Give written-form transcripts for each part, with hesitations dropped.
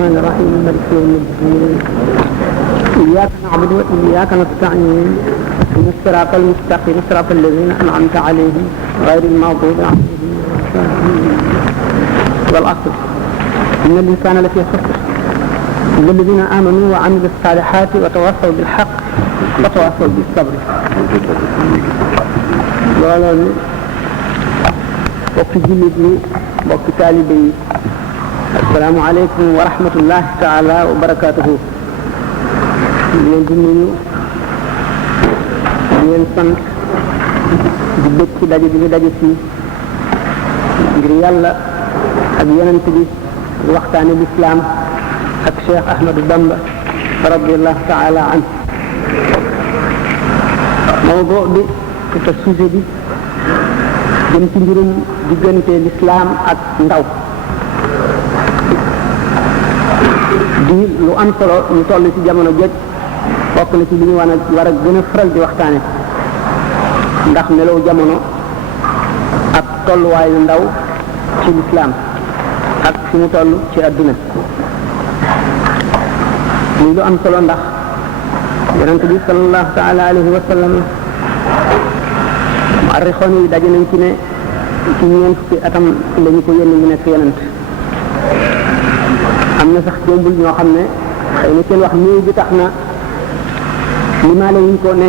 الرحمن الرحيم مالك يوم الدين إياك نعبد وإياك نستعين اهدنا الصراط المستقيم صراط الذين أنعمت عليهم غير المغضوب عليهم والعصر إن الإنسان لفي خسر إلا الذين آمنوا وعملوا الصالحات وتواصوا بالحق وتواصوا بالصبر. loolu bokk jullit yi bokk taalibe yi assalaamu aleykum wa rahmatullahi taala wa barakatuhu. leen di nuyu leen sant di bëgg ci daje bi ñu daje fii ngir yàlla ak yonent bi waxtaane lislaam ak Cheikh Ahmadou Bamba radiyallahu taala anhu. mawdu bi te sujet bi jëm ci mbirum diggante lislaam ak ndaw di lu am solo ñu toll ci jamono joj bokk na ci li ñu war a gën a faral di waxtaane ndax melow jamono ak tolluwaayu ndaw ci lislaam ak fi mu toll ci adduna lii lu am solo ndax yonent bi sallallahu taala alayhi wa sallam mu'arrixoon yi daje nañ ci ne ci ñeent fukki atam lañu ko yónni mu nekk yonent. am na sax jombul ñoo xam ne xëy na seen wax néew bi tax na limaale wuñ ko ne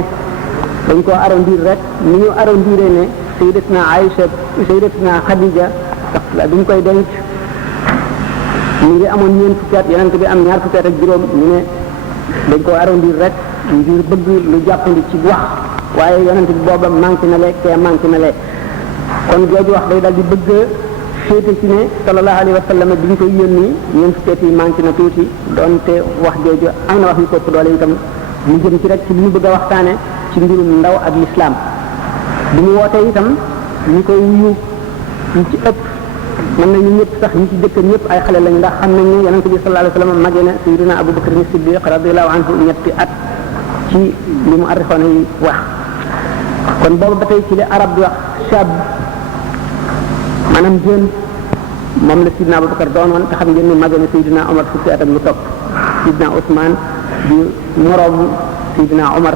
dañ koo arrondir rek ni ñu arrondiré ne sayyidatuna Aïcha sayyidatuna Khadija sax la duñ koy denc ñu ngi amoon ñeent fukki at yonent bi am ñaar fukki at ak juróom ñu ne dañ koo arrondir rek ngir bëgg lu jàppandi ci wax waaye yonent bi booba manqué na le kee manqué na le kon jooju wax day dal di bëgg féete ci ne sallallahu alayhi wa sallam bi ñu koy yónni ñeent fukki at yi manqué na tuuti doonte wax jooju am na wax yu kopp doole itam mu jëm ci rek ci li ñu bëgg a waxtaane ci mbirum ndaw ak lislaam bi ñu wootee itam ñi koy wuyu ñu ci ëpp mën nañu ñëpp sax ñi ci jëkkër ñëpp ay xale lañ ndax xam nañ ne yonent bi sallallahu alayhi wa sallam magee na sayyidina Abu Bakr as-Siddiq radiyallahu anhu ñetti at ci li mu arrixoon yi wax. kon boobu ba tey ci li arab di wax shab maanaam jeune moom la Sidna Abubakar doonoon te xam ngeen ne magee na Sidna Omar fukki at ak lu topp Sidna Ousmane di moroomu Sidna Omar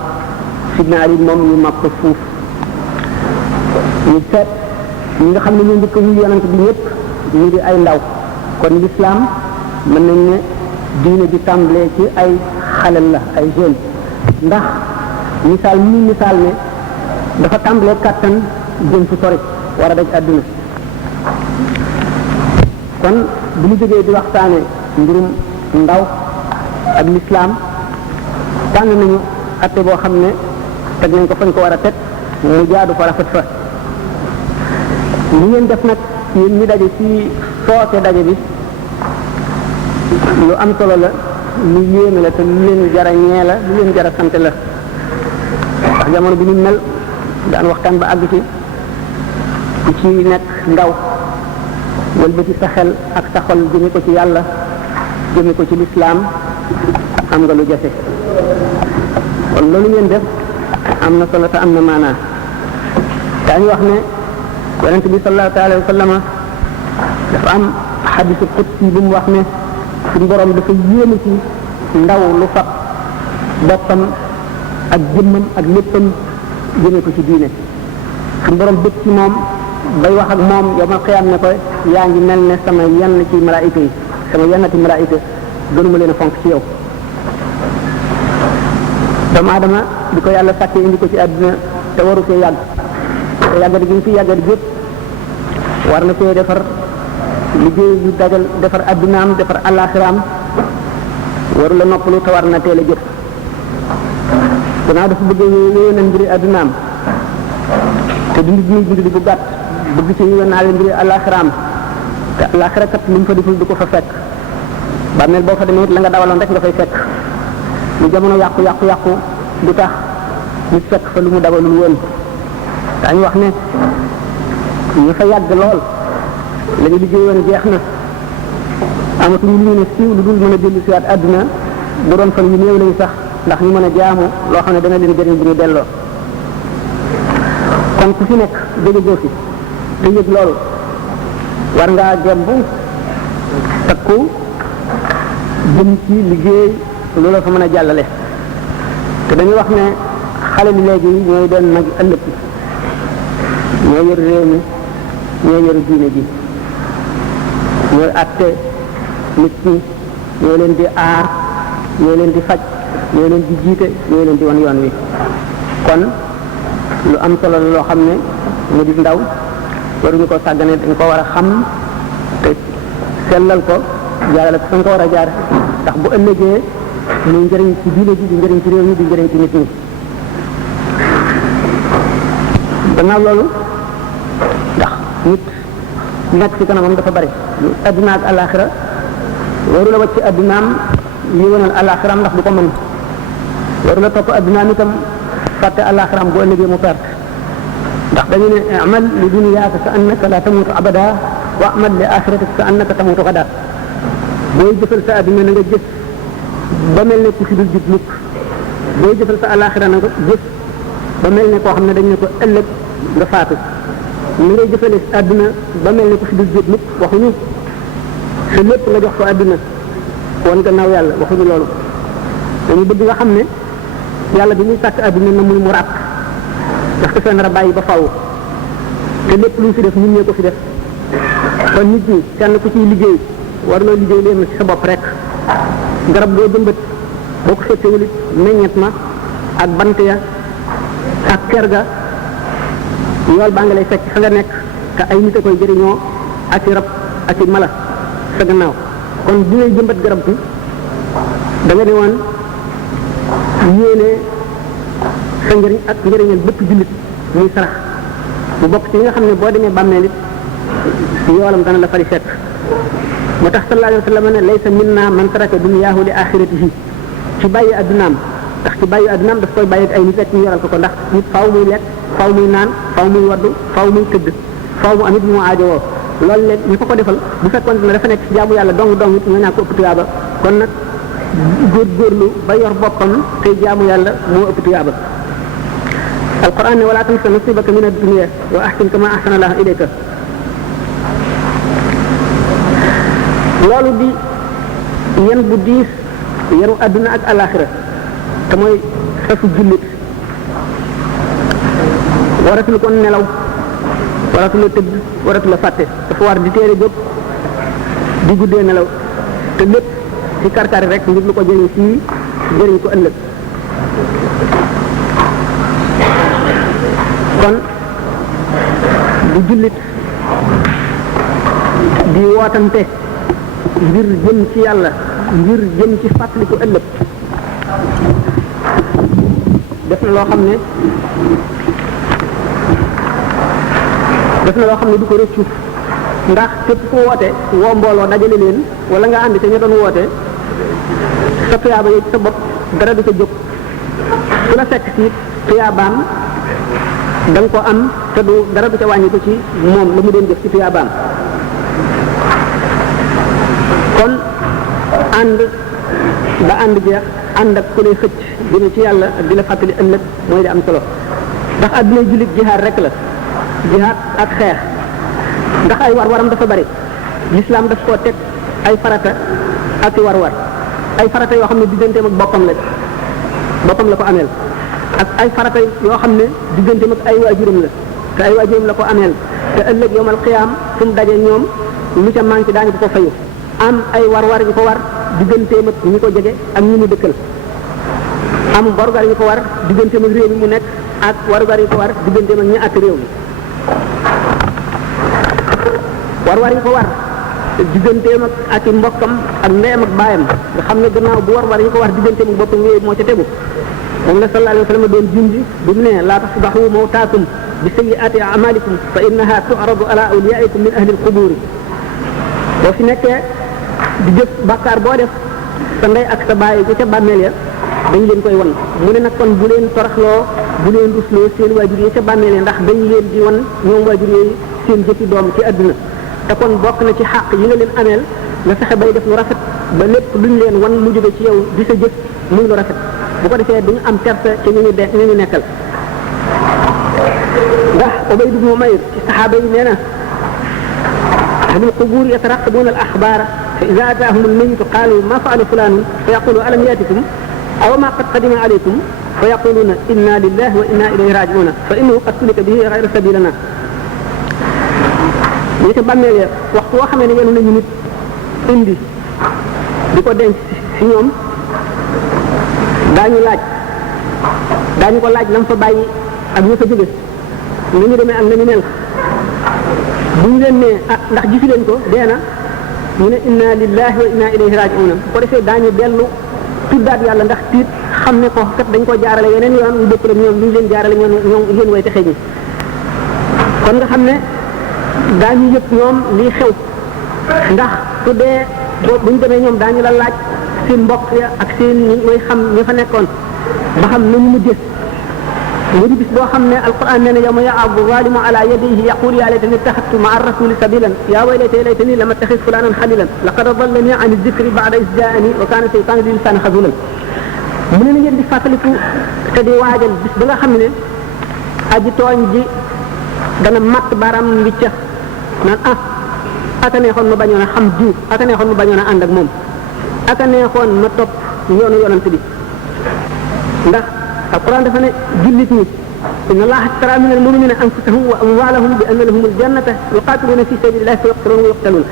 Sidna Ali moom ñu mag ko fuuf. ñu seet ñi nga xam ne ñoo njëkk wuyu yonent bi ñëpp ñu di ay ndaw kon l'islam mën nañ ne diine di tàmbalee ci ay xalel la ay jeune ndax misaal mi misaal ne dafa tàmbalee kàttan jëm fu sori war a daj àdduna. kon bu ñu jógee di waxtaane mbirum ndaw ak l'islam tànn nañu atte boo xam ne teg nañ ko fañ ko war a teg mu jaadu fa rafet fa. li ngeen def nag yéen ñi daje ci soote daje bi lu am solo la lu yéeme la te lu leen jara ñee la lu leen jara sant la ndax jamono bi ñu mel daan waxtaan ba àgg ci ku ci nekk ndaw wëlbati sa xel ak sa xol jëme ko ci yàlla jëme ko ci lislaam am nga lu jafe kon loolu ngeen def am na solo te am na maanaa daañu wax ne yonent bi sallallahu alayhi wa sallam dafa am xadisu qudsi bu mu wax ne suñu borom dafa yéene ci ndaw lu fab boppam ak jëmmam ak léppam jëme ko ci diine suñu borom bëgg ci moom bay wax ak moom yawmal qiyaam ne ko yaa ngi mel ne sama yenn ci malaayika yi sama yennati malaayika gënuma leen a fonk ci yow. doomu aadama di ko yàlla sàkkee indi ko ci àdduna te waru fee yàgg te yàggati gi ñu fi yàggati gépp war na cee defar liggéey yu dagal defar addunaam defar àllaaxiraam waru la noppalu te war na teel a jëf gannaaw dafa bëgg yéwénal mbiri addunaam te dund bi muy dund di bu gàtt bëgg ci yéwénal mbiri àllaaxiraam te àllaaxira kat lu mu fa deful du ko fa fekk bàmmeel boo fa demee la nga dawaloon rek nga fay fekk lu jamono yàqu du tax nit fekk fa lu mu dawalul woon daañu wax ne ñu fa yàgg lool la ñu liggéey woon jeex na amatuñu lu ñu ne siiw lu dul mën a dellu si waat àdduna bu doon fan yu néew lañu sax ndax ñu mën a jaamu loo xam ne dana leen jëriñ bu ñu delloo. kon ku fi nekk jóge fi te yëg loolu war ngaa gembu takku jëm ci liggéey loolu fa mën a jàllale te dañuy wax ne xale bi léegi ñooy doon mag ëllëg ñoo yor réew mi ñoo yor diine ji ñooy àtte nit ñi ñoo leen di aar ñoo leen di faj ñoo leen di jiite ñoo leen di wan yoon wi kon lu am solo la loo xam ne mu di ndaw waruñu ko sàggane dañ ko war a xam te sellal ko jaarale ko fa nga ko war a jaar ndax bu ëllëgee muy njëriñ ci diine ji di njëriñ ci réew mi di njëriñ ci nit ñi gannaaw loolu ndax nit nekk ci kanamam dafa bari adduna ak alaxira waru la wacc addunaam yi wonal alaxiraam ndax du ko mën waru la topp addunaam itam fàtte alaxiraam bu ëllëgee mu perte ndax dañu ne amal li dunyaaka ka annaka la tamutu abada wa amal li axiratika ka annaka tamutu gada booy jëfal sa adduna na nga jëf ba mel ne ku fi dul jub mukk booy jëfal sa alaxira na nga jëf ba mel ne koo xam ne dañ ne ko ëllëg nga faatu ni ngay jëfale àdduna ba mel ne ko fi dul jub mukk waxuñu sa lépp nga jox ko àdduna woon gannaaw yàlla waxuñu loolu dañu bëgg nga xam ne yàlla bi muy sàkk àdduna na muy mu ràpp ndax ko fee nar a bàyyi ba faw te lépp lu ñu fi def ñun ñee ko fi def kon nit ñi kenn ku ciy liggéey war loo liggéey leen ci sa bopp rek garab boo jëmbat boo ko fettewul it meññet ma ak bant ya ak kër ga yool baa nga lay fekk fa nga nekk te ay nit a koy jëriñoo ak i rab ak i mala sa gannaaw kon bi ngay jëmbat garab bi da nga ne woon yéene sa njëriñ ak njëriñal bépp jullit muy sarax bu bokk ci yi nga xam ne boo demee bàmmeel it yoolam dana la fari fekk moo tax sallallahu alayhi wa sallam ne laysa minna man taraka dunyaahu li axiratihi ci bàyyi addunaam ndax ci bàyyi addunaam daf koy bàyyi ak ay nit rek ñu yoral ko ndax nit faaw muy lekk faaw muy naan faaw muy waddu faaw muy tëdd faaw mu amit mu aajowoo loolu léegi ñu ko defal bu fekkoon ne dafa nekk ci jaamu yàlla dong it nga ñàkk ko ëpp tuyaaba kon nag góorgóorlu ba yor boppam tey jaamu yàlla moo ëpp tuyaaba alquran ne wala tansa nasibaka min ad-dunya wa ahsin kama ahsana Allahu ilayka loolu di yan bu diis yaru àdduna ak alaxira te mooy xefu jullit waratul kon nelaw waratul la tëdd waratul la fàtte dafa war di téere jóg di guddee nelaw te lépp ci karkari rek ngir lu ko jëriñ fii jëriñ ko ëllëg kon bu jullit di wootante ngir jëm ci yàlla ngir jëm ci fàttaliku ëllëg def na loo xam ne du ko rëccu ndax képp ku woote woo mbooloo dajale leen wala nga ànd te ñu doon woote sa tuyaaba yi sa bopp dara du ca jóg su la fekk ci tuyaabaam da nga ko am te du dara du ca wàññi ko ci moom la mu doon jëf ci tuyaabaam kon ànd ba ànd jeex ànd ak ku lay xëcc jëme ci yàlla ak di la fàttali ëllëg mooy di am solo ndax àdduna jullit jihaad rek la jihaad ak xeex ndax ay war-waram dafa bari lislaam daf koo teg ay farata ak i war-war ay farata yoo xam ne digganteem ak boppam la ko ameel ak ay farata yoo xam ne digganteem ak ay waajuram la te ay waajuram la ko ameel te ëllëg yawmal qiyaam fu mu daje ñoom lu ca manqué daañu ko fayu am ay war-war yu ko war digganteem ak ñi ko jege ak ñi mu dëkkal am warugar yu ko war digganteem ak réew mi mu nekk ak warugar yu ko war digganteem ak ñi àtt réew mi war-war yi ko war digganteem ak i mbokkam ak ndeyam ak baayam nga xam ne gannaaw bu war-war yi ko war digganteem ak boppam yooyu moo ca tegu moom la sallallahu alayhi wa sallam doon junj bi mu ne laa tasbahu mawtaakum bi sayyi'ati a'malikum fa innaha tu'radu ala awliyaikum min ahli al-qubur boo fi nekkee di jëf bàkkaar boo def sa ndey ak sa baay yi ca bàmmeel ya dañ leen koy wan mu ne nag kon bu leen toraxloo bu leen rusloo seen waajur yi ca bàmmeel ya ndax dañ leen di wan ñoom waajur yooyu seen jëfi doom ci àdduna te kon bokk na ci xàq yi nga leen ameel nga fexe bay def lu rafet ba lépp luñ leen wan lu jóge ci yow di sa jëf muy lu rafet bu ko defee duñu am perte ci ñu nekkal ndax Ubayd ibn Umayr ci saxaaba yi nee na ahlul qubuur yataraqabuuna al axbaara fa ida ataahum almayitu qaalu ma faala fulanun fa yaqulu alam yatikum aw ma qad qadima alaykum fa yaquluna inna lillahi wa inna ilayhi raji'una fa innahu qad sulika bihi ghayra sabilana ñi ca bàmmeel ya waxtu woo xamee ne yenu nañu nit indi di ko denc si ñoom daañu ko laaj lam fa bàyyi ak ñu fa jóge ni ñu demee ak na ñu mel bu ñu leen nee ah ndax gisu leen ko dee na ñu ne inna lillahi wa inna ilayhi raji'un bu ko defee daañu dellu tuddaat yàlla ndax tiit xam ne ko kat dañ ko jaarale yeneen yoon yu bokkul ak ñoom lu ñu leen jaarale ñoom yéen way texe ñi kon nga xam ne daañu yëpp ñoom lii xew ndax su dee bu ñu demee ñoom daañu la laaj seen mbokk ya ak seen ñi way xam ña fa nekkoon ba xam nañu mujjee mu di bis boo xam ne alquran nee na yawma ya'addu zalimu ala yadayhi yaqulu ya laytani ittakhadtu ma'a ar-rasuli sabilan ya waylata laytani lam attakhidh fulanan khalilan laqad adallani 'an adh-dhikri ba'da idh ja'ani wa kana shaytanu lil insani khazulan mu ne ngeen di fàttaliku te di waajal bis ba nga xam ne aji tooñ ji dana matt baram wiccax naan aka neexoon ma bañoon a xam jiw aka neexoon ma bañoon a ànd ak moom aka neexoon ma topp yoonu yonante bi ndax alquran dafa ne jullit ñi inna allaha ashtara min almu'minina anfusahum wa amwalahum bi anna lahum aljannata yuqatiluna fi sabilillahi fa yuqtaluna wa yuqtaluna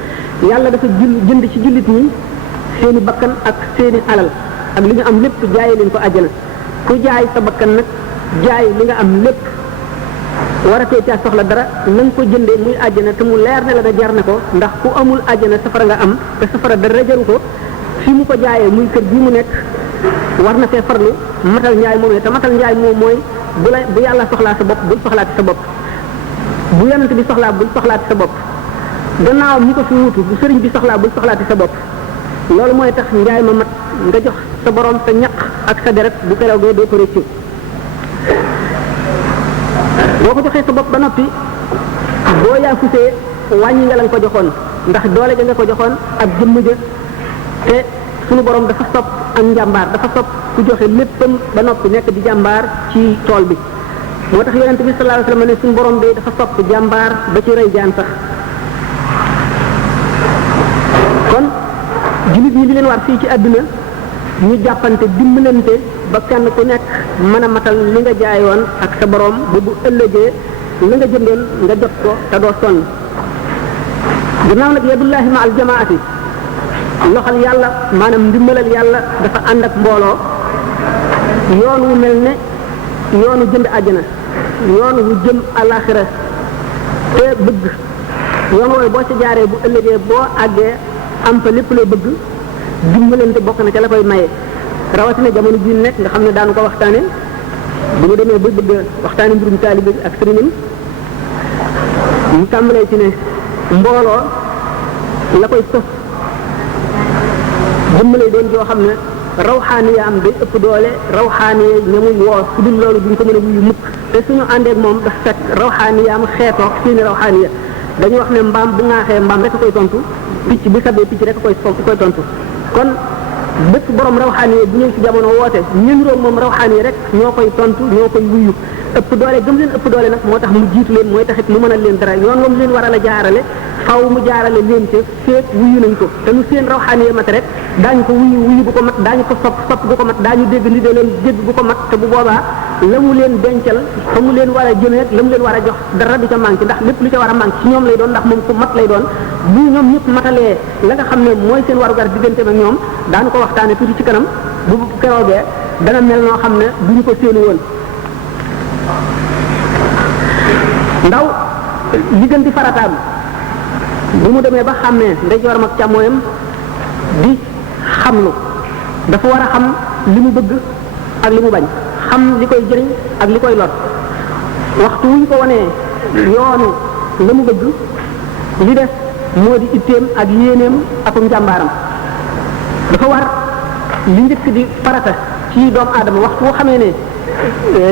yàlla dafa jënd ci jullit ñi seeni bakkan ak seeni alal ak li ñu am lépp jaay leen ko àjjana ku jaay sa bakkan nag jaay li nga am lépp waratee caa soxla dara na nga ko jëndee muy àjjana te mu leer ne la da jar na ko ndax ku amul àjjana safara nga am te safara dara jaru ko fi mu ko jaayee muy kër gi mu nekk war na fee farlu matal njaay moom te matal njaay moom mooy bu yàlla soxlaa sa bopp bul soxlaati sa bopp bu yonent bi soxlaa bul soxlaati sa bopp gannaaw ñi ko fi wuutu bu sëriñ bi soxlaa bul soxlaati sa bopp loolu mooy tax njaay ma mat nga jox sa borom sa ñaq ak sa deret bu keroogee doo ko réccu boo ko joxee sa bopp ba noppi boo yaa fusee wàññi nga la nga ko joxoon ndax doole ja nga ko joxoon ak jëmm ja te sunu borom dafa sopp ak njàmbaar dafa sopp ku joxe léppam ba noppi nekk di jàmbaar ci tool bi moo tax yonent bi sallallahu alayhi wasallam ne sunu borom de dafa sopp jàmbaar ba ci rey jaan sax kon jullit ñi li leen war fii ci àdduna ñu jàppante dimbalante ba kenn ku nekk mën a matal li nga jaayoon ak sa borom ba bu ëllëgee li nga jëndoon nga jot ko te doo sonn gannaaw nag yadullahi ma al jamaati loxal yàlla maanaam ndimbalal yàlla dafa ànd ak mbooloo yoon wu mel ne yoonu jënd àjjana yoon wu jëm alaxira te bëgg yoon wooyu boo ci jaaree bu ëllëgee boo àggee am fa lépp loo bëgg dimbalante bokk na ca la koy maye rawatina jamono ji nekk nga xam ne daanu ko waxtaane bu ñu demee ba bëgg waxtaane mbirum taalibe bi ak sëriñam ñu tàmbalee ci ne mbooloo la koy sos jëmmalee doon joo xam ne rawxaaniya am day ëpp doole rawxaaniya ñamuy woo su dul loolu duñ ko mën a wuyu mukk te suñu àndeek moom dafa fekk rawxaaniya am xeetoo seeni rawxaaniya dañu wax ne mbaam bu ŋaaxee mbaam rek a koy tontu picc bu sabee picc rek a koy tontu kon bépp borom rawxaaniya bu ñëw ci jamono woote ñënroog moom rawxaaniya rek ñoo koy tontu ñoo koy wuyu ëpp doole gëm leen ëpp doole nag moo tax mu jiitu leen mooy taxit mu mën a leen dara yoon moom leen war a la jaarale faw mu jaarale leen te feek wuyu nañ ko te lu seen rawxaaniya mat rek daañu ko wuyu bu ko mat daañu ko sopp bu ko mat daañu dégg ndi leen dégg bu ko mat te bu boobaa la mu leen dencal fa mu leen war a jëmee la mu leen war a jox dara du ca manqué ndax lépp lu ca war a manqué ci ñoom lay doon ndax moom ku mat lay doon bu ñoom ñëpp matalee la nga xam ne mooy seen warugar diggante ak ñoom daanu ko waxtaane tuuti ci kanam bu keroogee dana mel noo xam ne duñu ko séenu woon ndaw li gën di farataam bu mu demee ba xàmmee ndeyjooram ak càmmooyam di xamlu dafa war a xam li mu bëgg ak li mu bañ xam li koy jëriñ ak li koy lor waxtu wuñ ko wanee yoonu la mu bëgg li def moo di itteem ak yéeneem ak njàmbaaram dafa war li njëkk di farata ci doomu aadama waxtu woo xamee ne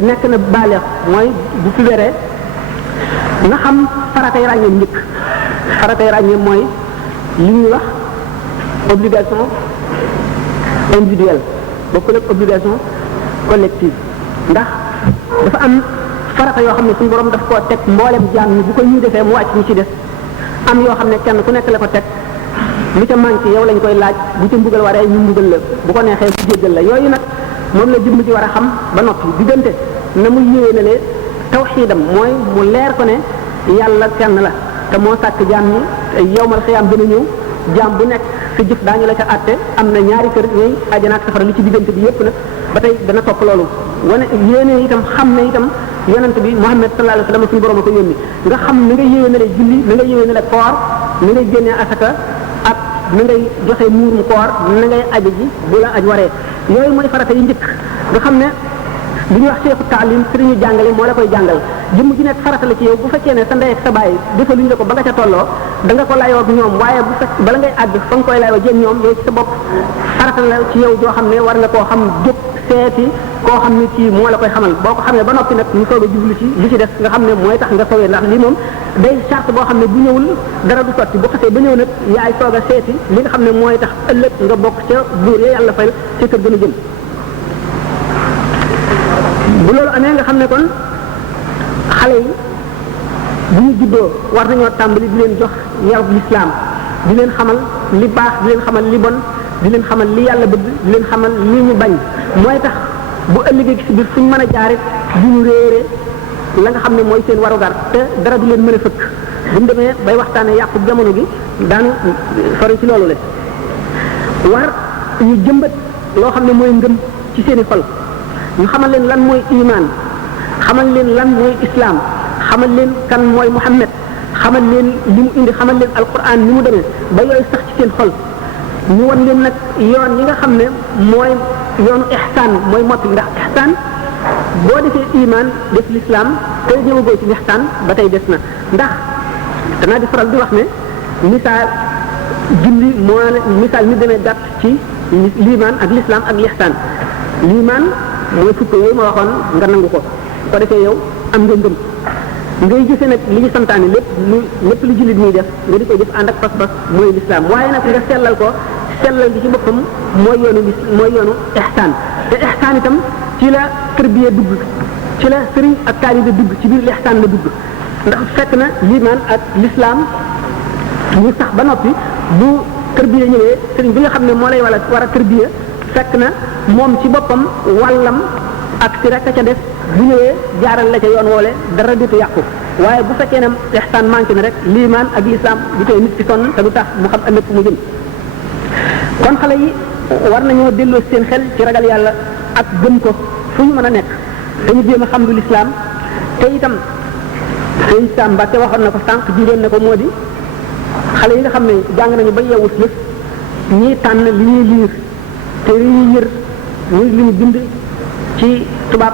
nekk na baaleex mooy bu fi weree nga xam faratay ràññeem njëkk faratay ràññeem mooy li ñuy wax obligation individuelle bokkul ak obligation collective ndax dafa am farata yoo xam ne suñu borom daf koo teg mboolem jaam ñi bu ko ñuy defee mu wàcc ñu ci des am yoo xam ne kenn ku nekk la ko teg lu ca manqué yow lañ koy laaj bu ca mbugal waree ñu mbugal la bu ko neexee mu jéggal la yooyu nag moom la jëmm ci war a xam ba noppi diggante na muy yéwénale tawxiidam mooy mu leer ko ne yàlla kenn la te moo sàkk jaam ñi yowmal xiyaam dina ñëw jaam bu nekk sa jëf daañu la ca àtte am na ñaari kër ñooy àjjana ak safara li ci diggante bi yépp nag ba tey dana topp loolu wane yéene itam xam ne itam yonent bi Muhammad sallallahu alayhi wasallam suñu borom a ko yónni nga xam ni nga yéwénale julli ni nga yéwénale koor ni ngay génnee asaka ak ni ngay joxe muurum koor ni ngay aji ji bu la aj waree yooyu mooy farata yi njëkk nga xam ne li ñuy wax seexu taalim sëriñu jàngale moo la koy jàngal jëmm ji nekk farata la ci yow bu fekkee ne sa ndey ak sa baay defaluñ la ko ba nga ca tolloo da nga ko layoo ak ñoom waaye bu fekk bala ngay àgg fa nga koy layoo jéem ñoom yow ci sa bopp farata la ci yow joo xam ne war nga koo xam jóg seeti koo xam ne ci moo la koy xamal boo ko xamee ba noppi nag ñu soog a jublu ci li ci des nga xam ne mooy tax nga sowee ndax lii moom day charte boo xam ne bu ñëwul dara du sotti bu xasee ba ñëw nag yaay soog a seeti li nga xam ne mooy tax ëllëg nga bokk ca buur ya yàlla fay ca kër gën a jëm bu loolu amee nga xam ne kon xale yi bu ñu juddoo war nañoo tàmbali di leen jox yarub lislaam di leen xamal li baax di leen xamal li bon di leen xamal li yàlla bëgg di leen xamal li ñu bañ mooy tax bu ëllëgee ci biir fu ñu mën a jaarit du ñu réere la nga xam ne mooy seen warugar te dara du leen mën a fëkk bu ñu demee bay waxtaanee yàqu jamono gi daanu sori ci loolu le war ñu jëmbat loo xam ne mooy ngëm ci seeni xol ñu xamal leen lan mooy iman xamal leen lan mooy islam xamal leen kan mooy Muhammad xamal leen li mu indi xamal leen alquran ni mu demee ba yooyu sax ci seen xol ñu wan leen nag yoon yi nga xam ne mooy yoonu ihsaan mooy motti ndax ihsaan boo defee iman def l'islam te ñëwagoo ci ihsaan ba tey des na ndax danaa di faral di wax ne misaal julli moo misaal mi demee gàtt ci liimaan ak l'islam ak ihsaan liimaan mooy fukk yooyu ma waxoon nga nangu ko ko defee yow am nga ngëm ngay gisee nag li ñu santaane lépp lu jullit ñuy def nga di ko jëf ànd ak pas-pas mooy l'islam waaye nag nga sellal ko sellal gi ci boppam mooy yoonu ihsaan te ihsaan itam ci la tarbiya dugg ci la sëriñ ak taalibe dugg ci biir l'ihsaan la dugg ndax fekk na liimaan ak l'islam ñu sax ba noppi bu tarbiya ñëwee sëriñ bi nga xam ne moo lay war a tarbiya fekk na moom ci boppam wàllam ak si rek a ca def bu ñëwee jaaral la ca yoon woole dara dutu yàqu waaye bu fekkee ne ihsaan manqué na rek liimaan ak lislaam du tee nit ci sonn te du tax mu xam ëllëg fu mu jëm kon xale yi war nañoo delloo seen xel ci ragal yàlla ak gëm ko fu ñu mën a nekk dañu jéem a xam lu lislaam te itam sëñ Sam Mbàkke waxoon na ko sànq jiroon na ko moo di xale yi nga xam ne jàng nañu ba yeewus lëf ñii tànn li ñuy liir te li ñuy yër muy li ñu bind ci tubaab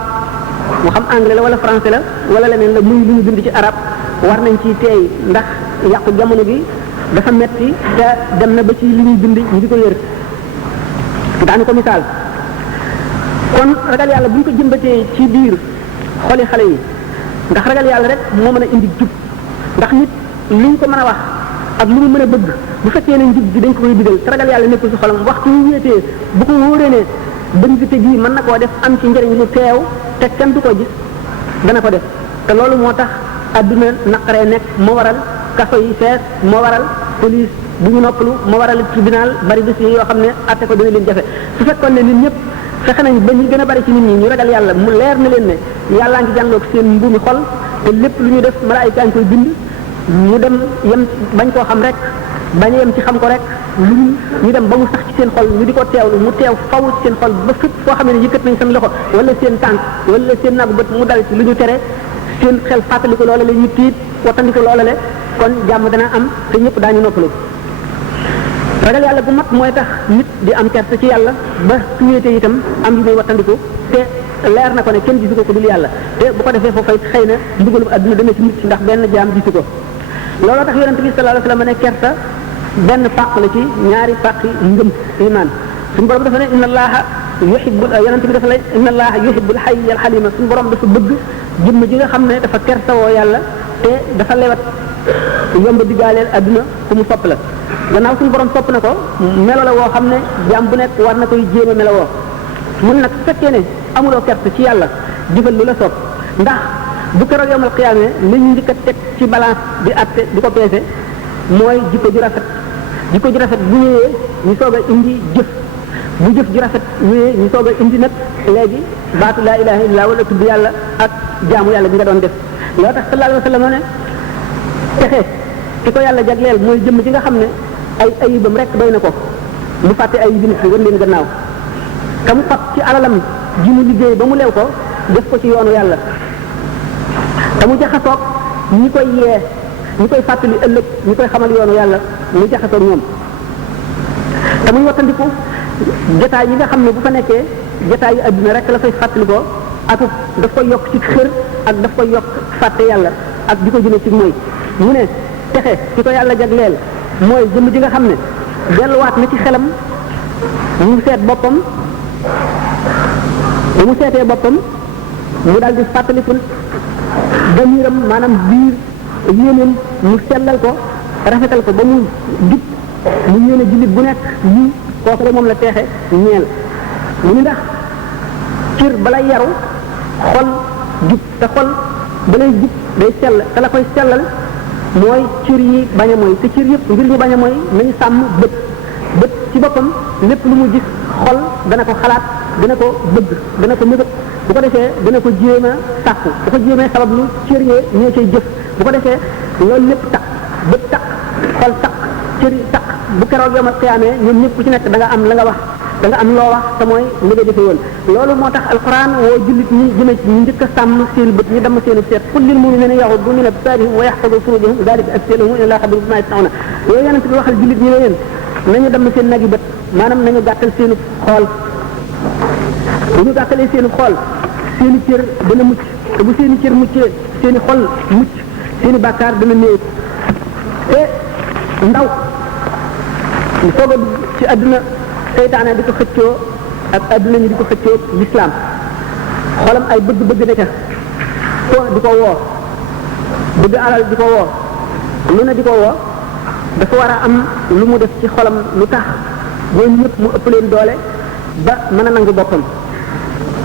mu xam anglais la wala français la wala leneen la muy li ñu bind ci arab war nañ ci teey ndax yàqu jamono gi dafa metti te dem na ba ci li ñuy bind ñu di ko yër daanu ko misaal kon ragal yàlla bu ñu ko jëmbatee ci biir xoli xale yi ndax ragal yàlla rek moo mën a indi jub ndax nit lu ñu ko mën a wax ak lu mu mën a bëgg bu fekkee ne njub gi dañ ko koy digal te ragal yàlla nekkul ci xolam waxtu wu wéetee bu ko wóoree ne bëngte gii mën na koo def am ci njëriñ lu teew te kenn du ko gis dana ko def te loolu moo tax adduna naqaree nekk moo waral kaso yi fees moo waral police bu ñu noppalu moo waral tribunal bari bés yoo xam ne atte ko dana leen jafe su fekkoon ne nit ñëpp fexe nañ ba ñu gën a bari ci nit ñi ñu ragal yàlla mu leer na leen ne yàllaa ngi jànloog seen mbuumi xol te lépp lu ñu def malaayika ngi koy bind mu dem yem bañ koo xam rek bañ a yem ci xam ko rek lu ñu dem ba mu sax ci seen xol ñu di ko teewlu mu teew faw ci seen xol ba fépp foo xam ne yëkkat nañ seen loxo wala seen tànk wala seen nagu bët mu dal ci lu ñu tere seen xel fàttaliku loola la ñu tiit wattandiku loola le kon jàmm dana am te ñëpp daañu noppalu ragal yàlla bu mat mooy tax nit di am kersa ci yàlla ba suñeete itam am yu muy wattandiku te leer na ko ne kenn gisu ko dul yàlla te bu ko defee foofu xëy na mbugalum adduna dana ci nit ndax benn jaam gisu ko looloo tax yonente bi sallallahu alayhi wasallam ne kersa benn pàq la ci ñaari pàqi ngëm iman suñu borom dafa ne inna allaha yuhibbul yonente bi dafa ne inna allaha yuhibbul hayyal halima suñu borom dafa bëgg jëmm ji nga xam ne dafa kersawoo yàlla te dafa lewat yomb diggaaleel adduna ku mu sopp la gannaaw suñu borom sopp na ko melo la woo xam ne jaam bu nekk war na koy jéem a melowoo mun nag su fekkee ne amuloo kersa ci yàlla jëfal lu la sopp ndax bu keroog yawmal qiyaama li ñu njëkk a teg ci balance di atte di ko peese mooy jikko ju rafet jikko ju rafet bu wéyee ñu soog a indi jëf bu jëf ju rafet wéyee ñu soog a indi nag léegi baatu laa ilaha illallah wala tudd yàlla ak jaamu yàlla bi nga doon def loo tax sallallahu alayhi wa sallam ne texe ki ko yàlla jagleel mooy jëmm ji nga xam ne ay ayibam rek doy na ko mu fàtte ayib bi nit ñi wan leen gannaaw te mu fab ci alalam ji mu liggéey ba mu leew ko def ko ci yoonu yàlla te mu jaxasoog ñi koy yee ñi koy fàttali ëllëg ñi koy xamal yoonu yàlla mu jaxasoog ñoom te muy wattandiku jotaay yi nga xam ne bu fa nekkee jotaay yu adduna rek la fay fàttali ko ak daf koy yokk ci xër ak daf koy yokk fàtte yàlla ak di ko jëme ci mooy mu ne texe ki ko yàlla jagleel mooy jëmm ji nga xam ne delluwaat na ci xelam mu seet boppam ba mu seetee boppam mu daal di fàttaliku damiram maanaam biir yéenéem mu sellal ko rafetal ko ba mu jub mu yéene jullit bu nekk yi kooku de moom la teexe ñeel mu ni ndax cër balay yaru xol jub te xol balay jub day sell te la koy sellal mooy cër yi bañ a mooy te cër yëpp ngir ñu bañ a mooy nañu sàmm bët bët ci boppam lépp lu mu gis xol dana ko xalaat dana ko bëgg dana ko mébét bu ko defee dana ko jéem a sàkku bu ko jéemee sabab lu cër yee ñoo cay jëf bu ko defee loolu lépp takk bët takk xol takk cër yi takk bu keroog yomal xiyaamee ñoom ñëpp ku ci nekk da nga am la nga wax da nga am loo wax te mooy li nga jëfe woon loolu moo tax alquran woo jullit ñi jëme ci ñu njëkk a sàmm seen bët ñu dem seen seet qul lil mu'minina yaghuddu min absarihim wa yahfazu furujahum dhalika azka lahum inna allaha khabirun bima yasna'un yooyu yonent bi waxal jullit ñi ne leen nañu dem seen nagi bët maanaam nañu gàttal seenu xool bu ñu gàttalee seenu xool seeni cër dana mucc te bu seeni cër muccee seeni xol mucc seeni bàkkaar dana néew te ndaw ñu soog a dugg ci àdduna seytaane di ko xëccoo ak àdduna ñi di ko xëccoo l'islam xolam ay bëgg-bëgg ne ca ko di ko woo bëgg alal di ko woo lu ne di ko woo dafa war a am lu mu def ci xolam lu tax ñoom ñëpp mu ëpp leen doole ba mën a nangu boppam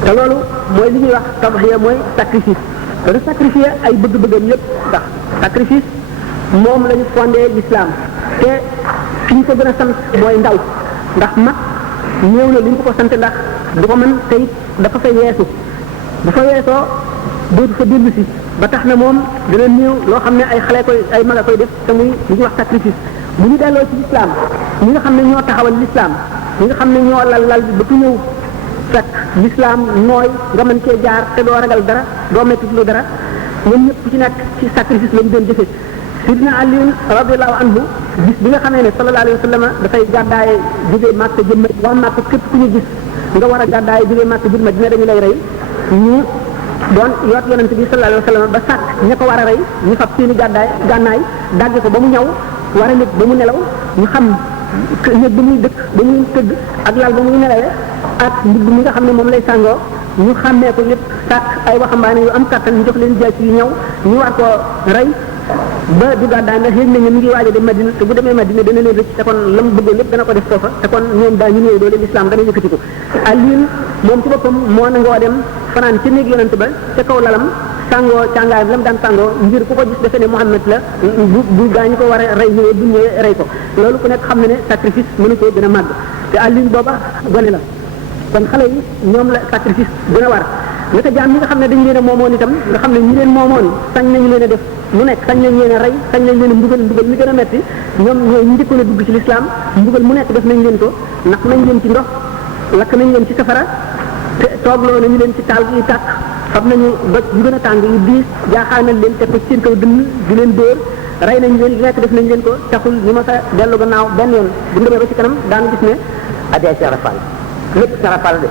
te loolu mooy li ñuy wax tadhiya mooy sacrifice te sacrifier ay bëgg-bëggam yëpp ndax sacrifice moom la ñu fondé l'islam te fi ñu ko gën a sant mooy ndaw ndax mag ñëw na li ñu ko ko sant ndax du ko mën tey dafa fay weesu bu fa weesoo dootu fa dellu si ba tax na moom dina néew loo xam ne ay xale koy ay mag a koy def te muy li ñuy wax sacrifice bu ñu delloo ci l'islam ñi nga xam ne ñoo taxawal l'islam ñi nga xam ne ñoo lal bi ba ku ñëw fekk l'islam nooy nga mën cee jaar te doo ragal dara doo metti lu dara ñoom ñëpp ku ci nekk ci sacrifice lañu doon jëfe Sidina Ali radiyallahu anhu bis bi nga xamee ne sallallahu alayhi wa sallam dafay gàddaaye jógee Makka jëm Madina waa Makka képp ku ñu gis nga war a gàddaaye jógee Makka jëm Madina dañu lay rey ñu doon yoot yonent bi sallallahu alayhi wa sallam ba sàkk ña ko war a rey ñu fab seeni gànnaay dagge ko ba mu ñaw war a nekk ba mu nelaw ñu xam néeg ba muy dëkk ba muy tëgg ak lal ba muy nelawee ak mbubb mi nga xam ne moom lay sàngoo ñu xàmmee ko lépp sàkk ay waxambaane yu am kattan ñu jox leen jaay yu ñëw ñu war koo rey ba du gàddaay ndax yéeg nañu mi ngi waaj a dem Madina te bu demee Madina dana leen rëcc te kon la mu bëggoon lépp dana ko def foofa te kon ñoom daal ñu ñëw doole l'islam dana yëkkati ko Aliin moom ci boppam moo nangoo dem fanaan ca néeg yonent ba ca kaw lalam sàngoo càngaayam la mu daan sàngoo ngir ku ko gis defe ne Muhammad la bu gaa ñu ko war a rey ñëwee bu ñëwee rey ko loolu ku nekk xam ne ne sacrifice mënu koo gën a màgg te Aliin booba gone la kon xale yi ñoom la sacrifice gën a war naka jaam ñi nga xam ne dañu leen a moomoon itam nga xam ne ñi leen moomoon sañ nañu leen a def lu nekk sañ nañ leen a rey sañ nañ leen a mbugal mi gën a metti ñoom ñooy ñu njëkkoon a dugg ci l'islam mbugal mu nekk def nañ leen ko naq nañ leen ci ndox lakk nañ leen ci safara te toogloo nañu leen ci taal yi tàkk fab nañu doj yu gën a tàng yu diis jaaxaanal leen teg ko ci seen kaw dënn di leen dóor rey nañ leen lu nekk def nañ leen ko taxul ñu ma sa dellu gannaaw benn yoon bu ñu demee ba ci kanam daanu gis ne adee sarafal lépp sarafal de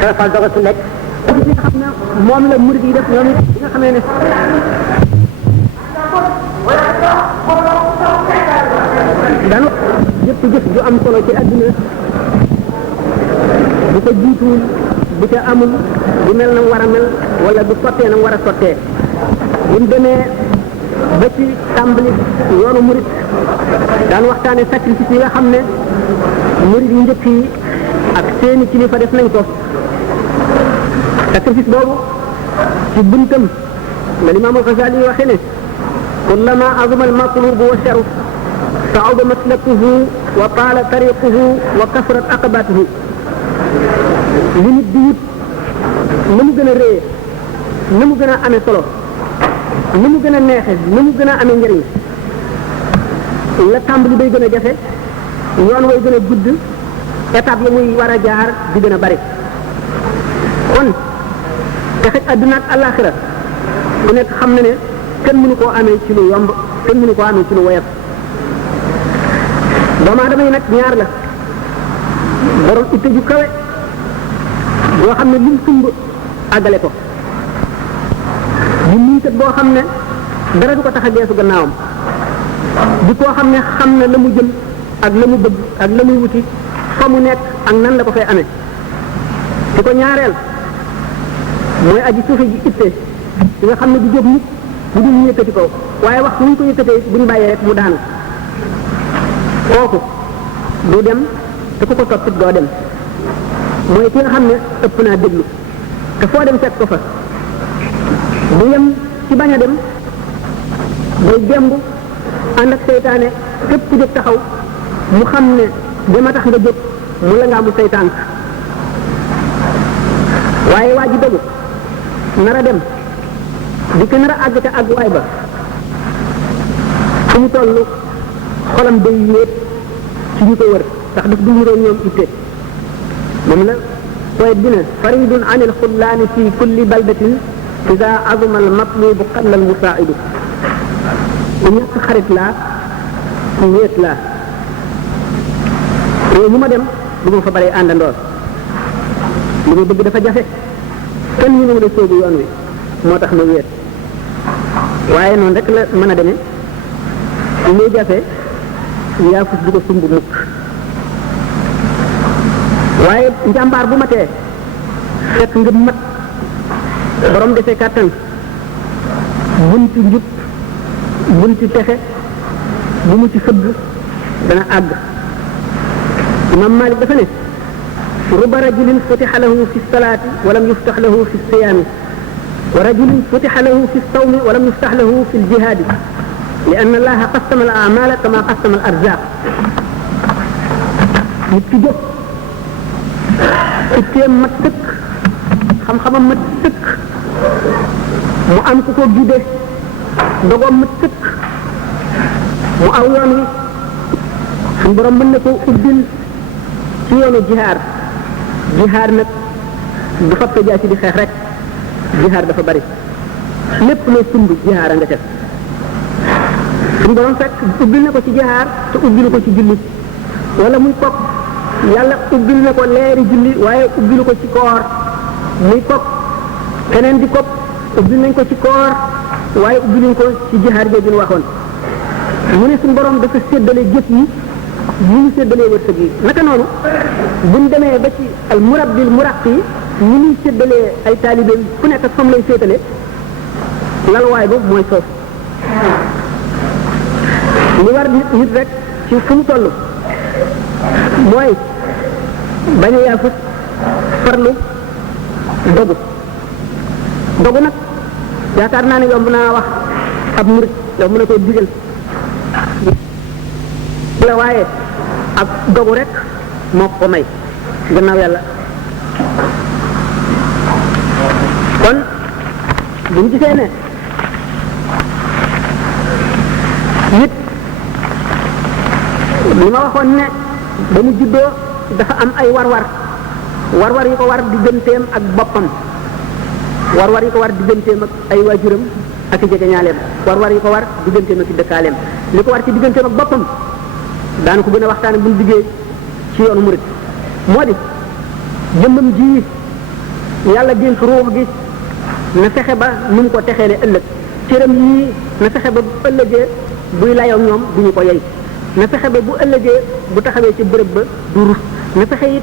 sarafal doga su nekk li nga xam ne moom la murid yi def ñoom it bi nga xamee ne daanu jëpp jëf ju am solo ci àdduna bu ko jiituwul bu ca amul bu mel na war a mel wala bu sottee na war a sottee buñ demee ba ci tàmbali yoonu murid daan waxtaane sacrifice yi nga xam ne murid yu njëkk yi ak seeni kilifa def nañ ko sacrifice boobu ci buntam la Imam al-Ghazali waxe ne kullama azuma al-matlub wa sharaf صعب مسلكه وطال طريقه وكثرت عقباته li nit di wut na mu gën a réye na mu gën a amee solo na mu gën a neexe na mu gën a amee njëriñ la tàmbali day gën a jafe yoon way gën a gudd étape yi muy war a jaar di gën a bari kon texe àdduna ak àllaaxira ku nekk xam na ne kenn mënu koo amee ci lu yomb kenn mënu koo amee ci lu woyof doomu aadama yi nag ñaar la borom itte ju kawe boo xam ne lim sumb àggale ko di niikat boo xam ne dara du ko tax a geesu gannaawam di koo xam ne xam na la mu jëm ak la mu bëgg ak la muy wuti fa mu nekk ak nan la ko fay amee di ko ñaareel mooy aji suufe ji itte di nga xam ne du jóg mukk bu dul ñu yëkkati ko waaye wax bu ñu ko yëkkatee bu ñu bàyyee rek mu daanu kooku du dem te ku ko toppit doo dem mooy ki nga xam ne ëpp naa déglu te foo dem fekk ko fa bu yem ci bañ a dem day gemb ànd ak seytaane képp ku jóg taxaw mu xam ne dama tax nga jóg mu la nga amul seytaan waaye waa ji dogu nar a dem di ko nar a àgg te àgguwaay ba fu mu toll xolam day yéet ci ñu ko wër ndax daf du ñuroo ñoom itte moom la poète bi ne faridun anil xullaani fi kulli baldatin ida azuma al matlubu qalla al musaidu ku ñàkk xarit laa ku wéet laa réew mu ma dem du ma fa bare àndandoor li ma bëgg dafa jafe kenn ñu ne soobu yoon wi moo tax ma wéet waaye noonu rek la mën a demee muy jafe yaa fus du ko sumb mukk waaye njàmbaar bu matee fekk nga mat borom defee kàttan bunti njub bunti texe bu mu ci fëgg dana àgg imam Malik dafa ne ruba rajulin futiha lahu fi salaati walam yuftax lahu fi siyaami wa rajulin futiha lahu fi sawmi walam yuftax lahu fi ljihaadi li anna allaha qasama al amala kama qasama al arzaq nit ki jóg itteem mat sëkk xam-xamam mat sëkk mu am ku ko gide dogoom mat sëkk mu aw yoon wi suñu borom mën na ko ubbil ci yoonu jihaar nag du fab sa jaasi di xeex rek jihaar dafa bari lépp loo sumb jihaar a nga ca suñu borom fekk ubbil na ko ci jihaar te ubbil ko ci julli wala muy kopp yàlla ubbil na ko leeri julli waaye ubbil ko ci koor muy kopp keneen di kopp ubbil nañ ko ci koor waaye ubbil nañ ko ci jihaar jooju ñu waxoon mu ne suñu borom dafa séddale jëf yi ñu ngi séddalee wërsëg yi naka noonu buñ demee ba ci al murabbil muraqi ñu ngi séddalee ay taalibeem ku nekk fam lay féetale lalwaay ba mooy soof li war nit rek ci fu mu toll mooy bañ a yaafus farlu dogu nag yaakaar naa ne yomb naa wax ab murit yomb na koy digal la waaye ak dogu rek moo ko may gannaaw yàlla kon buñ gisee ne nit li ma waxoon ne ba mu juddoo dafa am ay war-war yi ko war digganteem ak boppam war-war yi ko war digganteem ak ay waajuram ak i jegeñaaleem war-war yi ko war digganteem ak i dëkkaaleem li ko war ci digganteem ak boppam daan ko gën a waxtaane buñ liggéey ci yoonu murid moo di jëmmam ji yàlla dénk ruux gi na fexe ba nu mu ko texeele ëllëg cëram yii na fexe ba bu ëllëgee buy layoo ñoom du ñu ko yey na fexe ba bu ëllëgee bu taxawee ci bërëb ba du rus na fexe it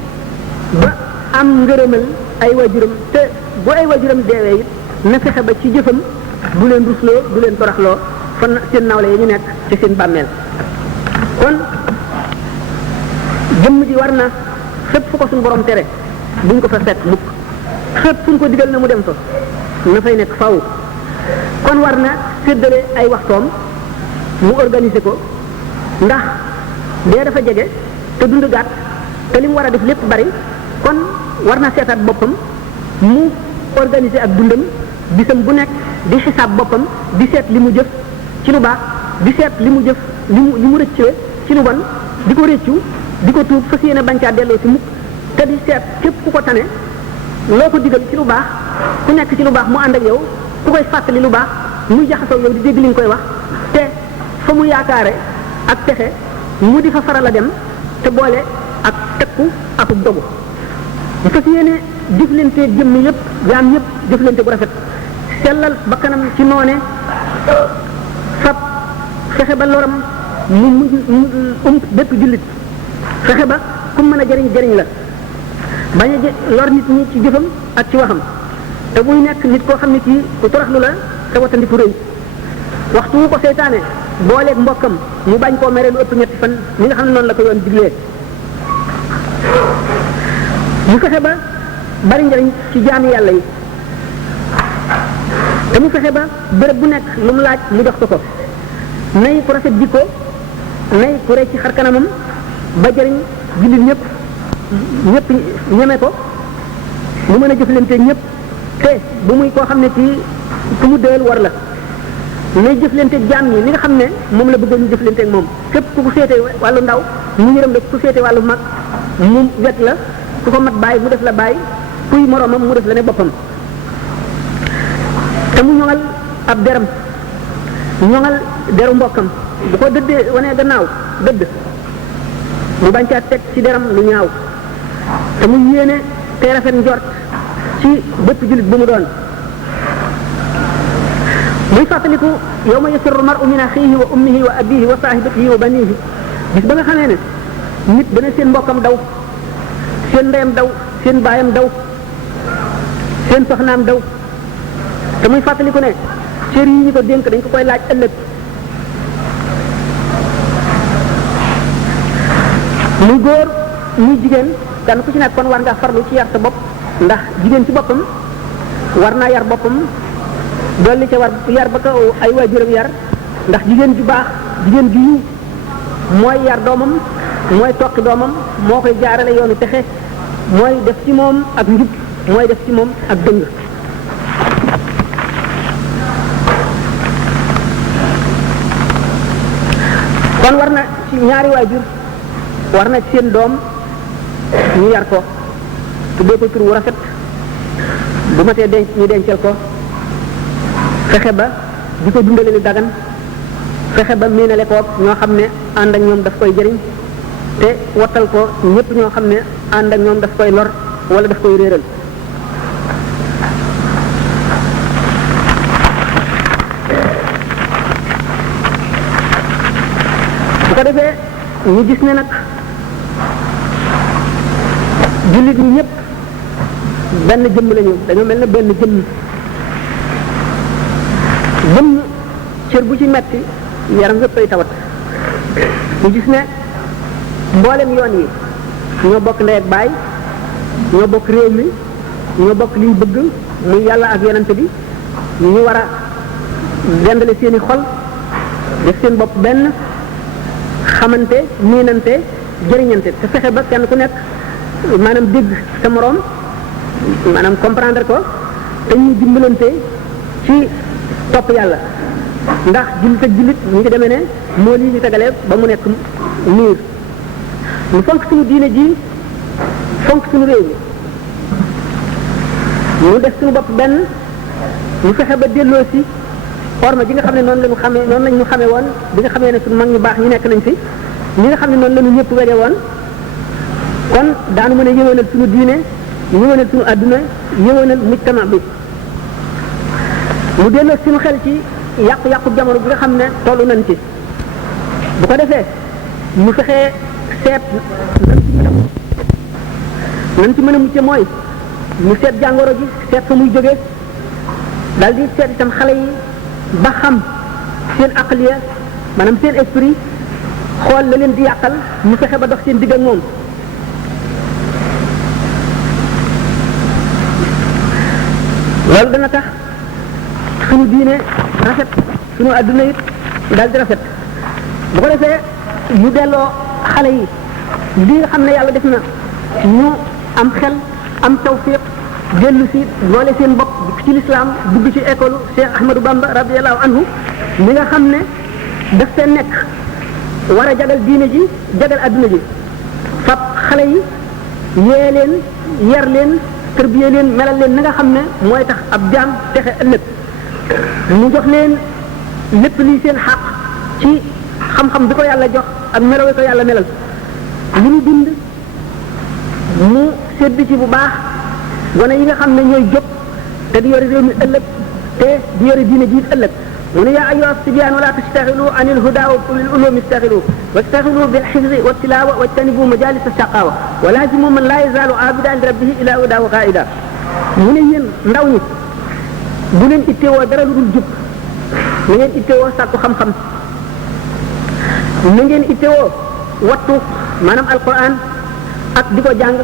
ba am ngërëmal ay waajuram te bu ay waajuram deewee it na fexe ba ci jëfam du leen rusloo du leen toraxloo fan seen nawle yi ñu nekk ci seen bàmmeel kon jëmm ji war na fépp fu ko suñu borom tere buñ ko fa fekk mukk fépp fu ñu ko digal na mu dem fa na fay nekk faw kon war na séddale ay waxtoom mu organiser ko ndax dee dafa jege te dund gàtt te li mu war a def lépp bari kon war na seetaat boppam mu organiser ak dundam bisam bu nekk di xisaab boppam di seet li mu jëf ci lu baax di seet li mu jëf li mu rëccee ci lu bon di ko rëccu di ko tuub fas yéene bañ caa delloo ci mukk te di seet képp ku ko tane loo ko digal ci lu baax ku nekk ci lu baax mu ànd ak yow ku koy fàttali lu baax muy jaxasoo yow di dégg li nga koy wax te fa mu yaakaare ak pexe mu di fa faral a dem te boole ak tekku ak dogu bu fas yéene jëflante jëmm yëpp jaam yëpp jëflante bu rafet sellal ba kanam ci noone fab fexe ba loram mu bépp jullit fexe ba ku mën a jëriñ la bañ a lor nit ñi ci jëfam ak ci waxam te muy nekk nit koo xam ne kii ku toroxlu la te watandiku rëy waxtu wu ko seytaane booleeg mbokkam mu bañ koo mere lu ëpp ñetti fan ni nga xam ne noonu la ko yoon diglee mu fexe ba bari njëriñ ci jaami yàlla yi te mu fexe ba béréb bu nekk lu mu laaj mu jox ko nay ku rafet jikko nay ku rey ci xar kanamam ba jëriñ jullit ñëpp ñeme ko mu mën a jëflante ñëpp te bu muy koo xam ne ci ku mu déel war la nay jëflante jaam ñi li nga xam ne moom la bëgg ñu jëflante ak moom képp ku ko féete wàllu ndaw mu yërëm la ku féete wàllu mag mu wet la ku ko mat bàyyi mu def la bàyyi kuy moroomam mu def la ne boppam te mu ñoŋal ab deram ñoŋal deru mbokkam bu ko dëddee wanee gannaaw dëdd mu bañ caa teg ci deram lu ñaaw te mu yéene te rafet njort ci bépp jullit bu mu doon muy fàttaliku yawma yafirru mar'u min axiihi wa ummihi wa abiihi wa saahibatihi wa baniihi bis ba nga xamee ne nit dana seen mbokkam daw seen ndeyam daw seen baayam daw seen soxnaam daw te muy fàttaliku ne cër yi ñu ko dénk dañ ko koy laaj ëllëg muy góor muy jigéen kan ku ci nekk kon war nga farlu ci yar sa bopp ndax jigéen ci boppam war naa yar boppam dolli ca war yar ba ko ay waajuram yar ndax jigéen ju baax jigéen ju yiw mooy yar doomam mooy toqi doomam moo koy jaarale yoonu texe mooy def ci moom ak njub mooy def ci moom ak dëng kon war na ci ñaari waajur war na ci seen doom ñu yar ko tuddee ko tur wu rafet bu ma tee denc ñu dencal ko fexe ba di ko dundale li dagan fexe ba miinale ko ñoo xam ne ànd ak ñoom daf koy jëriñ te wattal ko ñëpp ñoo xam ne ànd ak ñoom daf koy lor wala daf koy réeral bu ko defee ñu gis ne nag jullit ñi ñëpp benn jëmm lañu dañoo mel ne benn jëmm cër bu ci metti yaram yëpp ay tawat ñu gis ne mboolem yoon yi ñoo bokk ndey ak baay ñoo bokk réew mi ñoo bokk liñ bëgg muy yàlla ak yonent bi ñu war a dendale seeni xol def seen bopp benn xamante miinante jëriñante te fexe ba kenn ku nekk maanaam dégg sa moroom maanaam comprendre ko te ñuy dimbalante ci topp yàlla ndax jullit ak jullit ñu ngi demee ne moo lii ñu tegalee ba mu nekk niir ñu fonk suñu diine ji fonk suñu réew mi ñu def suñu bopp benn ñu fexe ba delloo si orma ji nga xam ne noonu lañu xamee noonu lañ ñu xamee woon bi nga xamee ne suñu mag ñu baax ñu nekk nañ fi ñi nga xam ne noonu lañu ñëpp wege woon kon daanu mën a yëwénal suñu diine yëwénal suñu adduna yëwénal mujtama bi mu delloo suñu xel ci yàqu-yàqu jamono bi nga xam ne tollu nañ ci bu ko defee mu fexee seet nan ci mën a mucce mooy mu seet jàngoro ji seet fa muy jógee daal di seet itam xale yi ba xam seen aqliya maanaam seen esprit xool la leen di yàqal mu fexe ba dox seen digg ak moom loolu dana tax suñu diine rafet suñu adduna it daal di rafet bu ko defee ñu delloo xale yi li nga xam ne yàlla def na ñu am xel am tawfiq dellu si boole seen bopp ci lislaam dugg ci école Cheikh Ahmadou Bamba radiyallahu anhu mi nga xam ne daf fee nekk war a jagal diine ji jagal adduna ji fab xale yi yee leen yar leen tërbiye leen melal leen na nga xam ne mooy tax ab jaam texe ëllëg mu jox leen lépp lii seen xaq ci xam-xam bi ko yàlla jox ak melaw ko yàlla melal li mu bind mu sedd ci bu baax gone yi nga xam ne ñooy jóg te di yore réew mi ëllëg te di yore diine ji ëllëg mu ne yaa ayyuha sibyaan wala tastaxilu anil huda wa ulil ulumi istaxilu wastaxilu bil xifzi wa tilawa wajtanibu majalis shaqawa wa lazimu man la yazalu abidan li rabbihi ila huda wa qaida mu ne yéen ndaw ñi bu leen ittewoo dara lu dul jub na ngeen ittewoo sàkku xam-xam na ngeen ittewoo wattu maanaam alquran ak di ko jàng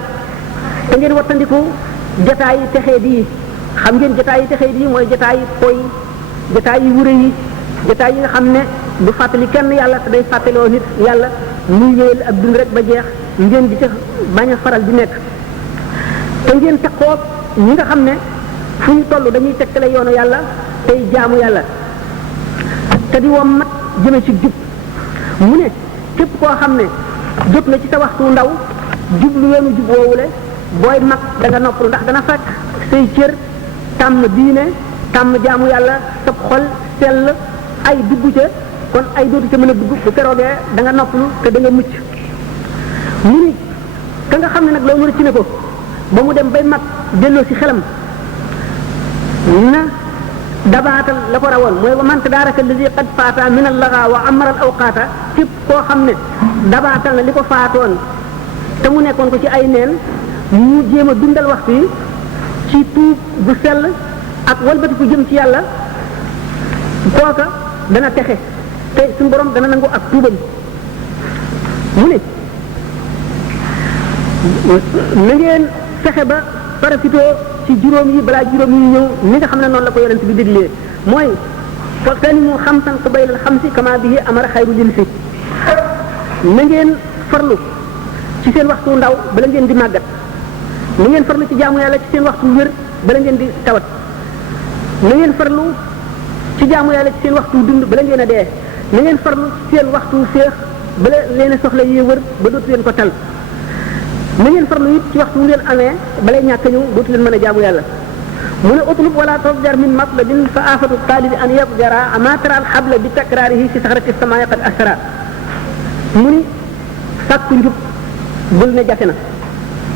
te ngeen wattandiku jataay yi texee di xam ngeen jataay yi texee di mooy jataay poy jataay yi wure yi jataay yi nga xam ne du fàttali kenn yàlla te day fàttaloo nit yàlla muy wéyal ak dund rek ba jeex ngeen di ca bañ a faral di nekk te ngeen taxoo ñi nga xam ne fu ñu toll dañuy tegtale yoonu yàlla tey jaamu yàlla te di wom mat jëme ci jub mu ne képp koo xam ne jóg na ci sa waxtu ndaw jublu yoonu jub woowule booy mag da nga noppalu ndax dana fekk say cër tàmm diine tàmm jaamu yàlla sa xol sell ay dugg ca kon ay dootu ca mën a dugg bu keroogee da nga noppalu te da nga mucc mu ni ka nga xam ne nag loolu rëcc na ko ba mu dem bay mag delloo ci xelam na dabaatal la ko rawoon mooy wa man tadaraka allazi qad faata min allaga wa amara al awqaata képp koo xam ne dabaatal na li ko faatoon te mu nekkoon ko ci ay neen mu jéem a dundal waxtu yi ci tuub bu sell ak walbatiku jëm ci yàlla kooka dana texe te suñu borom dana nangu ak tuubam mu ne na ngeen fexe ba parafitoo ci juróom yi balaa juróom yi ñëw ni nga xam ne noonu la ko yonent bi déglee mooy fastanimu xamsan qabaylal xamsi kama bihi amara xayru jinsi na ngeen farlu ci seen waxtu ndaw bala ngeen di màggat na ngeen farlu ci jaamu yàlla ci seen waxtu wér bala ngeen di tawat na ngeen farlu ci jaamu yàlla ci seen waxtu dund bala ngeen a dee na ngeen farlu ci seen waxtu féex bala leen a soxla yee wër ba dootu leen ko tal na ngeen farlu it ci waxtu ngeen amee balay ñàkk ñëw dootu leen mën a jaamu yàlla mu ne utlub wala tasjar min matlabin fa afatu talibi an yabjara ama tara al xabla bi takrarihi fi saxrati samaa'i qad asra mu ni sàkku njub bul ne jafe na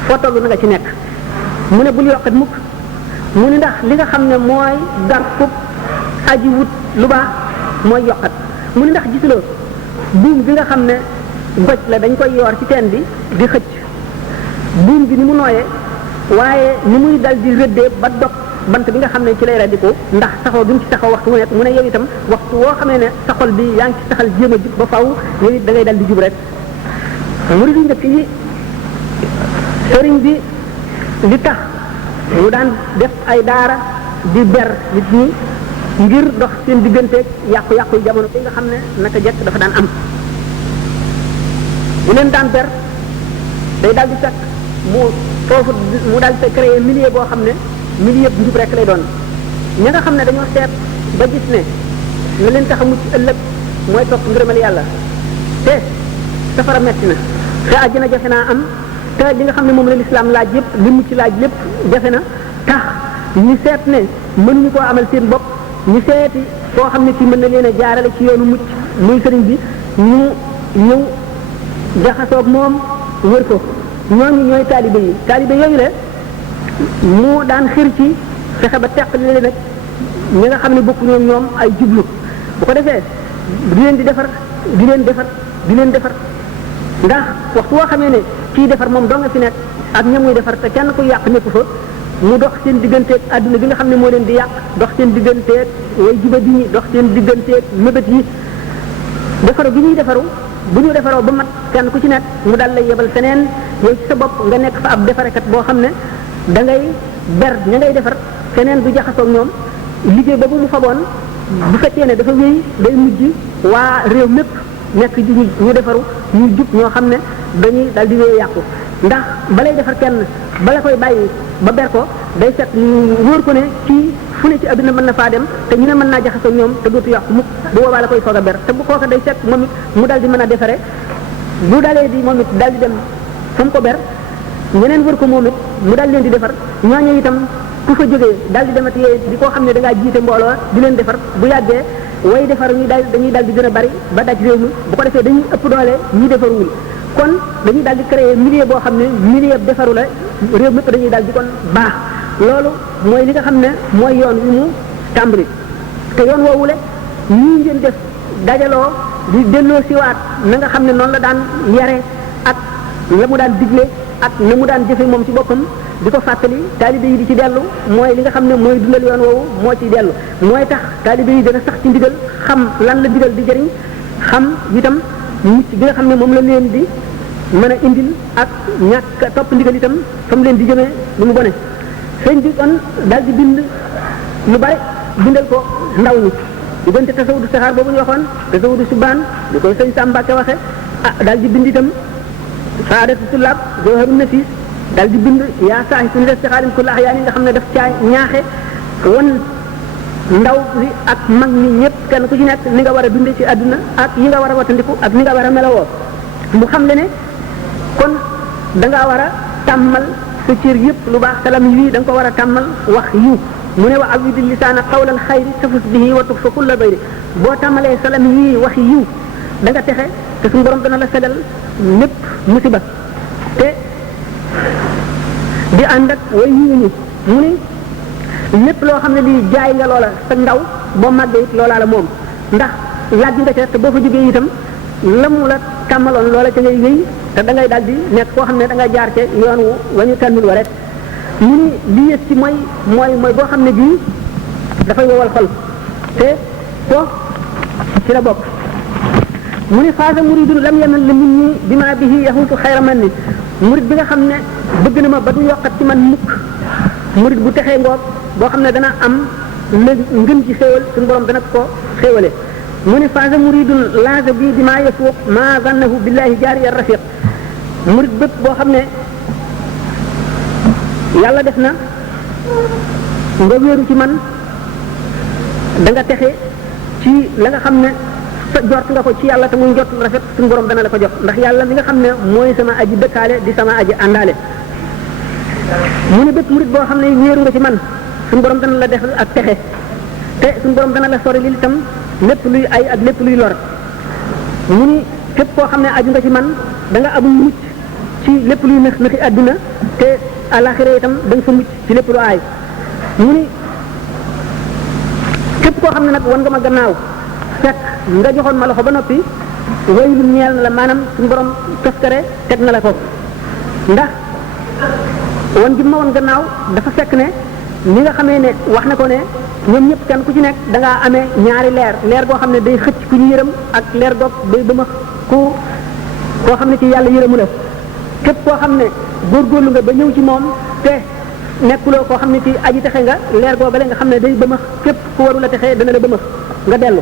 foo toll na nga ci nekk mu ne bul yokkat mukk mu ni ndax li nga xam ne mooy gar fub aji wut lu baax mooy yokkat mu ni ndax gisuloo buum bi nga xam ne goj la dañ koy yoor ci teen bi di xëcc buum bi ni mu nooyee waaye ni muy dal di rëddee ba dog bant bi nga xam ne ci lay radiko ndax saxoo gi mu ci saxoo waxtu mu nekk mu ne yow itam waxtu woo xamee ne sa xol bi yaa ngi ci saxal jéem a jub ba faw yow it da ngay dal di jub rek murid yu njëkk yi sëriñ bi li tax mu daan def ay daara di ber nit ñi ngir dox seen digganteeg yàqu-yàqu yu jamono bi nga xam ne naka jekk dafa daan am bu leen daan ber day daal di fekk mu foofu mu daal di créer milieu boo xam ne milieu bu njub rek lay doon ñi nga xam ne dañoo seet ba gis ne la leen tax a mucc ëllëg mooy topp ngërëmal yàlla te safara metti na te àjjana jafe naa am te li nga xam ne moom la lislaam laaj yëpp li mucc laaj lépp jafe na tax ñu seet ne mënuñu koo amal seen bopp ñu seeti koo xam ne ci mën na leen a jaarale ci yoonu mucc muy sëriñ bi ñu ñëw jaxasoog moom wër ko ñooñu ñooy taalibe yi taalibe yooyu la mu daan xir ci fexe ba teqali leen nag ñi nga xam ne bokku ñoom ay jublu bu ko defee di leen di defar di leen defar di leen defar ndax waxtu woo xamee ne kii defar moom doo nga fi nekk ak ña muy defar te kenn ku yàq nekku fa mu dox seen digganteeg adduna bi nga xam ne moo leen di yàq dox seen digganteeg way juba bi ñi dox seen digganteeg mëbët yi defaru bi ñuy defaru bu ñu defaroo ba mat kenn ku ci nekk mu daal lay yebal feneen yow ci sa bopp nga nekk fa ab defarekat boo xam ne da ngay ber ña ngay defar feneen du jaxasoog ñoom liggéey boobu mu faboon bu fekkee ne dafa wéy day mujj waa réew mépp nekk ji ñu defaru ñu jub ñoo xam ne dañuy dal di wéy yàqu ndax balay defar kenn bala koy bàyyi ba ber ko day fekk ñu wóor ko ne kii fu ne ci adduna mën na faa dem te ñu ne mën naa jaxasoo ñoom te dootu yàqu mukk bu boobaa la koy soog a ber te bu kooka day fekk moom it mu dal di mën a defare bu dalee di moom it dal di dem fa mu ko ber ñeneen wër ko moom it mu dal leen di defar ñooñu itam ku fa jógee dal di demati di koo xam ne da ngaa jiite mbooloo di leen defar bu yàggee way defar dañuy dal di gën a bari ba daj réew mi bu ko defee dañuy ëpp doole ñi defaruwul kon dañuy dal di créer milieu boo xam ne milieu defaru la réew mépp dañuy dal di kon baax loolu mooy li nga xam ne mooy yoon wi mu tàmbali te yoon woowule ñii ngeen def dajaloo di delloo siwaat na nga xam ne noonu la daan yare ak la mu daan digle ak na mu daan jëfe moom ci boppam di ko fàttali taalibe yi di ci dellu mooy li nga xam ne mooy dundal yoon woowu moo ciy dellu mooy tax taalibe yi dana sax ci ndigal xam lan la digal di jëriñ xam itam mucc gi nga xam ne moom la leen di mën a indil ak ñàkk topp ndigal itam fa mu leen di jëmee lu mu bone sëñ bi kon daal di bind lu bari bindal ko ndaw ñi diggante tasawudu saxaar boobu ñu waxoon tasawudu subaan di koy sëñ Sàmbake waxe daal di bind itam saadatu tullaab jawharun nafis daal di bind yaa saahi su ni def sixaarin kulla axyaan yi nga xam ne daf caa ñaaxe wan ndaw li ak mag ñi ñëpp kenn ku ci nekk ni nga war a dundee ci àdduna ak yi nga war a watandiku ak ni nga war a melawoo mu xam le ne kon da ngaa war a tàmmal sa cër yëpp lu baax salam yi da nga ko war a tàmmal wax yiw mu ne wa awidi lisaana qawlal xayri tafus bihi wa tukfa kulla bayri boo tàmmalee salam yi wax yiw da nga texe te suñu borom dana la fegal lépp musiba te di ànd ak way yiw ñi mu ne lépp loo xam ne lii jaay nga loola sa ndaw boo màggee it loolaa la moom ndax yàgg nga ca te boo fa jógee itam la mu la tàmmaloon loola ca ngay wéy te da ngay daal di nekk koo xam ne da nga jaar ca yoon wu wañu tànnul wa rek mu ni li yées ci mooy boo xam ne bii dafay wowal xol te ko ci la bokk mu ni faasa muridun lam yanal la min nii bi ma bihi yahuutu xayra man ni murid bi nga xam ne bëgg na ma ba du yokkat ci man mukk murid bu texee ngoog boo xam ne dana am la ngën ci xéewal suñu borom dana ko xéewale mu ne faasa muridun laasa bi bi maa yasuuq maa zannahu billahi jaari ar rafiq murid bépp boo xam ne yàlla def na nga wéeru ci man da nga texe ci la nga xam ne sa jort nga ko ci yàlla te muy njort rafet suñu borom dana la ko jox ndax yàlla mi nga xam ne mooy sama aji dëkkaale di sama aji àndaale mu ne bépp murid boo xam ne wéeru nga ci man suñu borom dana la def ak texe te suñu borom dana la sori li itam lépp luy ay ak lépp luy lor mu ni képp koo xam ne aju nga ci man da nga amul mucc ci lépp luy nëx nëxi àdduna te àlaxira itam da nga fa mucc ci lépp lu aay mu ni képp koo xam ne nag wan nga ma gannaaw fekk nga joxoon ma loxo ba noppi waylu ñeel na la maanaam suñu borom toskare teg na la ko ndax wan gi ma woon gannaaw dafa fekk ne ni nga xamee ne wax na ko ne ñoom ñëpp kenn ku ci nekk da ngaa amee ñaari leer goo xam ne day xëcc ku ñu yërëm ak leer goog day bëma koo xam ne ci yàlla yërëmu la képp koo xam ne góorgóorlu nga ba ñëw ci moom te nekkuloo koo xam ne ci aji texe nga leer googale nga xam ne day bëma képp ku warul a texe dana la bëma nga dellu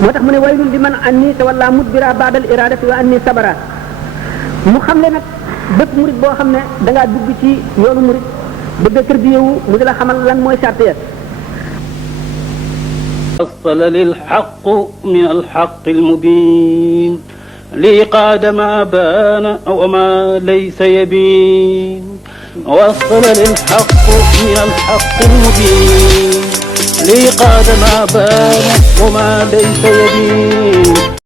moo tax mu ne waylul li man anni tawalla mudbira ba'dal iradati wa anni sabara mu xam le nag bépp murid boo xam ne da ngaa dugg ci yoonu murid bëgg a tërbiyewu mu di la xamal lan mooy sart ya وصل للحق من الحق المبين لي قاد ما بان وما ليس يبين وصل للحق من الحق المبين لي قاد ما بان وما ليس يبين